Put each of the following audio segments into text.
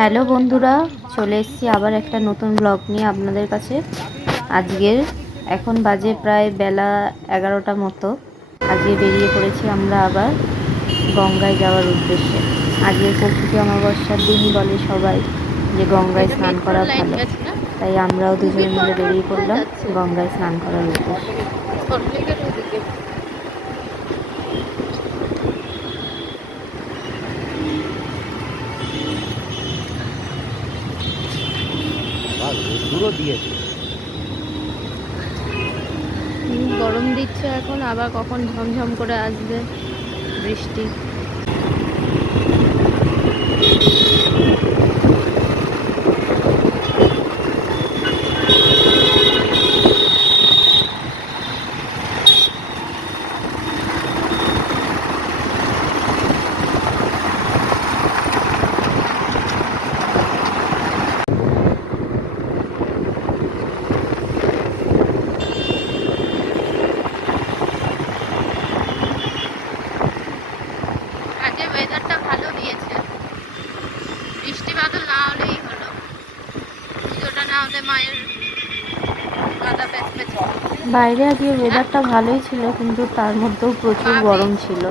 Hello বন্ধুরা, চলে এসেছি আবার একটা নতুন ব্লগ নিয়ে আপনাদের কাছে। আজকের এখন বাজে প্রায় বেলা 11টা মতো। আজকে বেরিয়ে পড়েছি আমরা আবার গঙ্গায় যাওয়ার উদ্দেশ্যে। আজকের কৌশিকী অমাবস্যার দিন বলে সবাই যে গঙ্গায় স্নান করা ভালো, তাই আমরাও দুজনে মিলে বেরিয়ে পড়লাম গঙ্গায় স্নান করার উদ্দেশ্যে। গরম দিচ্ছে এখন, আবার কখন ঝমঝম করে আসবে বৃষ্টি। আজকে ওয়েদারটা ভালো দিয়েছে, বৃষ্টি বাদল না হলেই হলো, পুজোটা না হলে মায়ের গাদা প্যাচ। বাইরে আজকে ওয়েদারটা ভালোই ছিল, কিন্তু তার মধ্যেও প্রচুর গরম ছিল।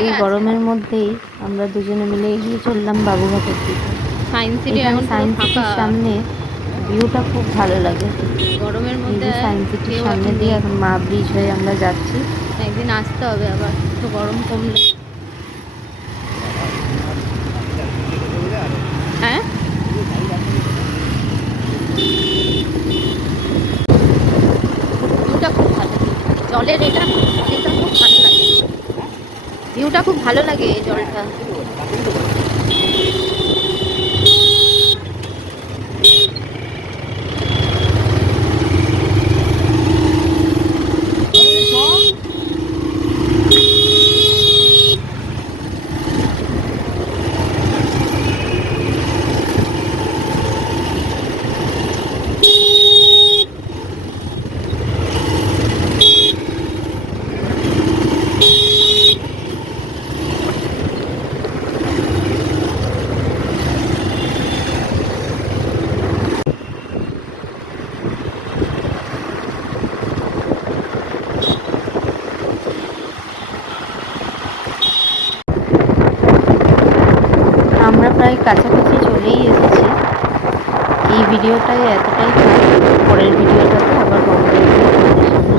এই গরমের মধ্যেই আমরা দুজনে মিলে এগিয়ে চললাম বাবুঘাটের দিকে। এখানে সায়েন্স সিটির সামনে ভিউটা খুব ভালো লাগে। গরমের এই মধ্যে যে সায়েন্স সিটির সামনে দিয়ে এখন মা ব্রিজ হয়ে আমরা যাচ্ছি। একদিন আসতে হবে আবার, একটু গরম কমলে। হ্যাঁ, ভিউটা খুব ভালো, জলের এটা খুব ভালো লাগে, ভিউটা খুব ভালো লাগে এই জলটা। আমরা প্রায় কাছাকাছি চলেই এসেছি। এই ভিডিওটায় এতটাই থাক, পরের ভিডিওটাতে আবার গঙ্গায় গিয়ে তোমাদের সামনে